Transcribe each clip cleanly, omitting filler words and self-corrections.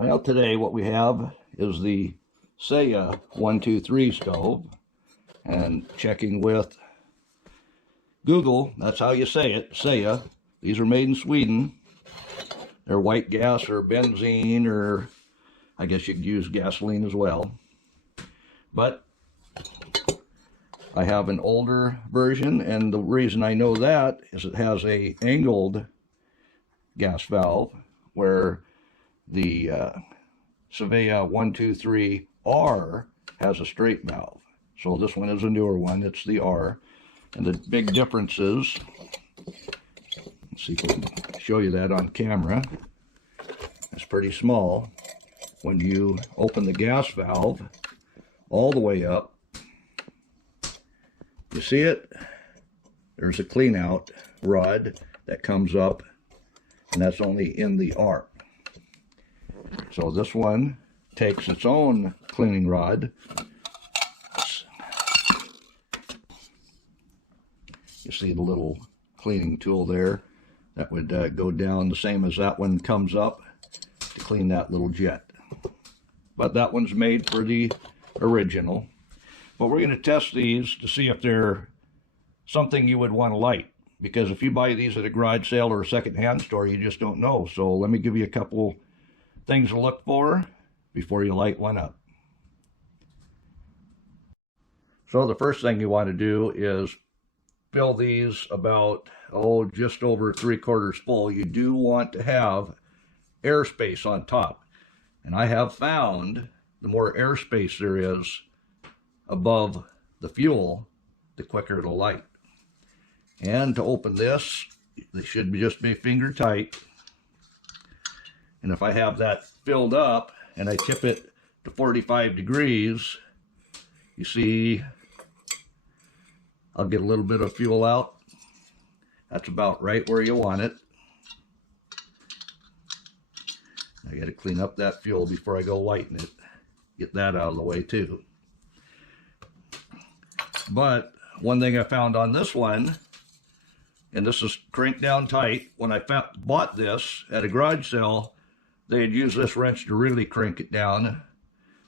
Well, today what we have is the Svea 123 stove, and checking with Google, that's how you say it, Svea. These are made in Sweden. They're white gas or benzene, or I guess you could use gasoline as well. But I have an older version, and the reason I know that is it has a angled gas valve, where the Svea 123R has a straight valve. So this one is a newer one, it's the R. And the big difference is, let's see if we can show you that on camera. It's pretty small. When you open the gas valve all the way up, you see it? There's a clean out rod that comes up, and that's only in the R. So this one takes its own cleaning rod. You see the little cleaning tool there? That would go down the same as that one comes up to clean that little jet. But that one's made for the original. But we're going to test these to see if they're something you would want to light. Because if you buy these at a garage sale or a second-hand store, you just don't know. So let me give you a couple things to look for before you light one up. So the first thing you want to do is fill these about, just over 3/4 full. You do want to have airspace on top. And I have found the more airspace there is above the fuel, the quicker it'll light. And to open this, they should just be finger tight. And if I have that filled up and I tip it to 45 degrees, you see I'll get a little bit of fuel out. That's about right where you want it. I got to clean up that fuel before I go lighting it. Get that out of the way too. But one thing I found on this one, and this is cranked down tight. When I bought this at a garage sale, they had used this wrench to really crank it down.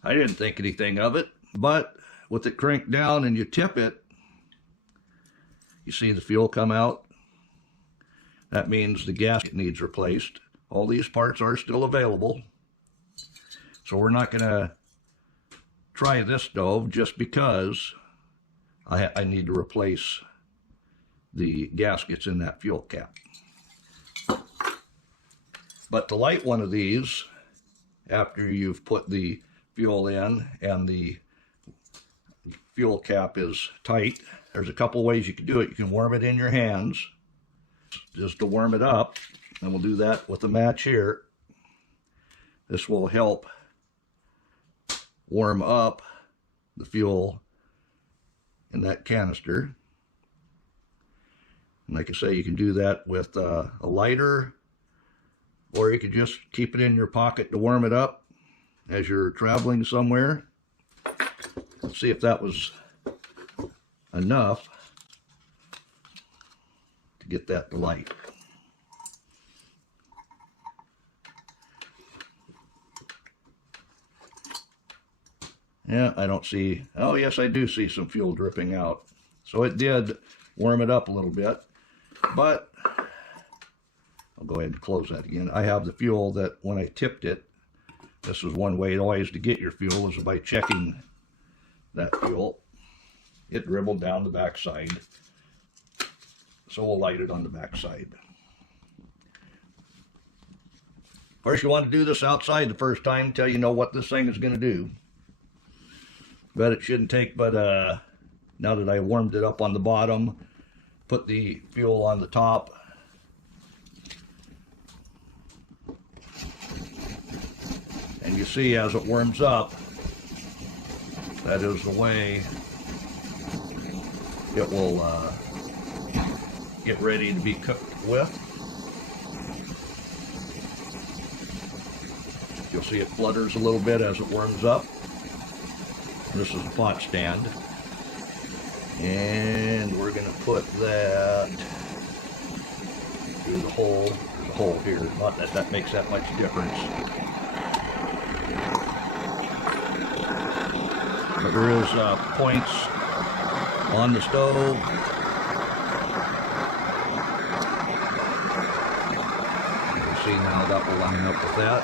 I didn't think anything of it, but with it cranked down and you tip it, you see the fuel come out. That means the gasket needs replaced. All these parts are still available. So we're not going to try this stove just because I need to replace the gaskets in that fuel cap. But to light one of these, after you've put the fuel in and the fuel cap is tight, there's a couple ways you can do it. You can warm it in your hands, just to warm it up. And we'll do that with a match here. This will help warm up the fuel in that canister. And like I say, you can do that with a lighter, or you could just keep it in your pocket to warm it up as you're traveling somewhere. Let's see if that was enough to get that to light. Yeah, I don't see, oh yes, I do see some fuel dripping out. So it did warm it up a little bit, but I'll go ahead and close that again. I have the fuel that when I tipped it, this is one way always to get your fuel, is by checking that fuel. It dribbled down the backside, so we'll light it on the backside. Of course, you want to do this outside the first time until you know what this thing is going to do. But it shouldn't take but, now that I warmed it up on the bottom, put the fuel on the top. And you see as it warms up, that is the way it will get ready to be cooked with. You'll see it flutters a little bit as it warms up. This is a pot stand, and we're going to put that through the hole. There's a hole here. Not that that makes that much difference. But there is points on the stove. You see now that will line up with that.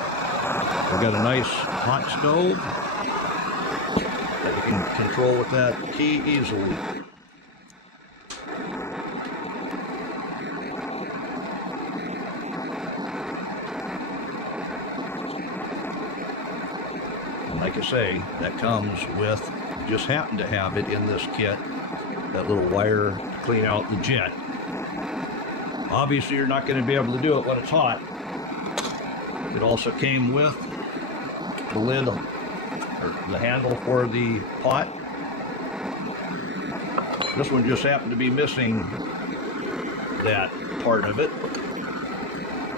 We've got a nice hot stove that you can control with that key easily. And like I say, that comes with, just happen to have it in this kit, that little wire to clean out the jet. Obviously you're not going to be able to do it when it's hot. It also came with the lid, or the handle for the pot. This one just happened to be missing that part of it.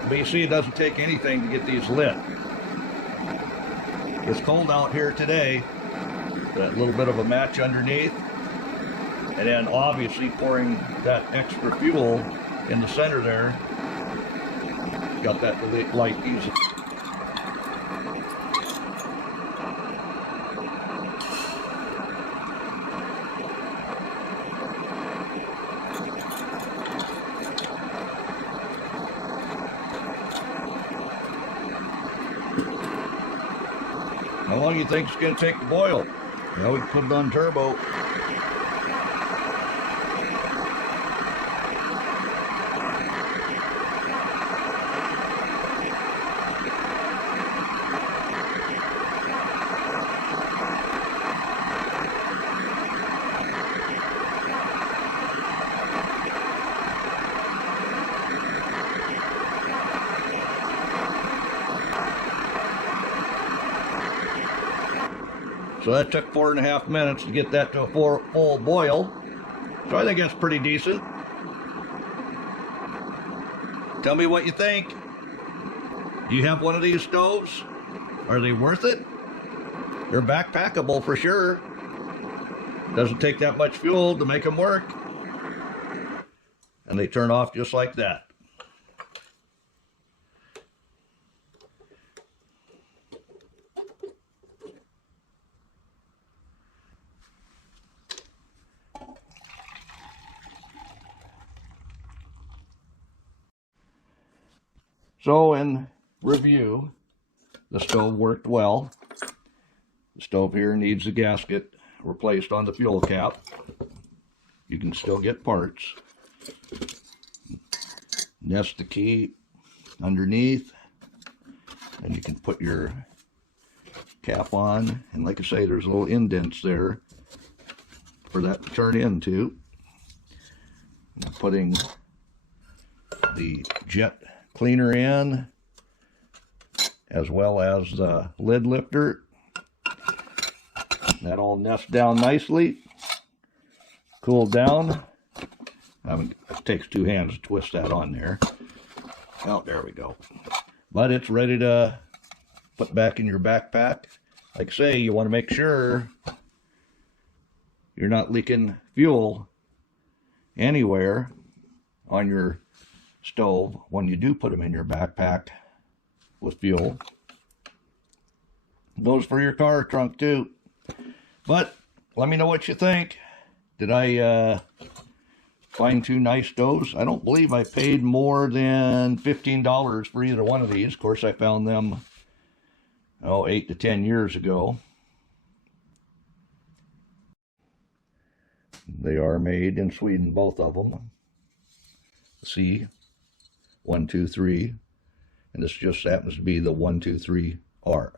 But you see, it doesn't take anything to get these lit. It's cold out here today. That little bit of a match underneath. And then obviously pouring that extra fuel in the center there. Got that to light easy. How long do you think it's going to take to boil? Well, we can put it on turbo. So that took 4.5 minutes to get that to a full boil. So I think that's pretty decent. Tell me what you think. Do you have one of these stoves? Are they worth it? They're backpackable for sure. Doesn't take that much fuel to make them work. And they turn off just like that. So in review, the stove worked well. The stove here needs a gasket replaced on the fuel cap. You can still get parts. Nest the key underneath, and you can put your cap on. And like I say, there's little indents there for that to turn into. I'm putting the jet cleaner in, as well as the lid lifter. That all nests down nicely. Cooled down. It takes 2 hands to twist that on there. Oh, there we go. But it's ready to put back in your backpack. Like I say, you want to make sure you're not leaking fuel anywhere on your stove when you do put them in your backpack with fuel. Goes for your car trunk too. But let me know what you think. Did I find 2 nice stoves? I don't believe I paid more than $15 for either one of these. Of course, I found them 8 to 10 years ago. They are made in Sweden, both of them. C123, and this just happens to be the 123R.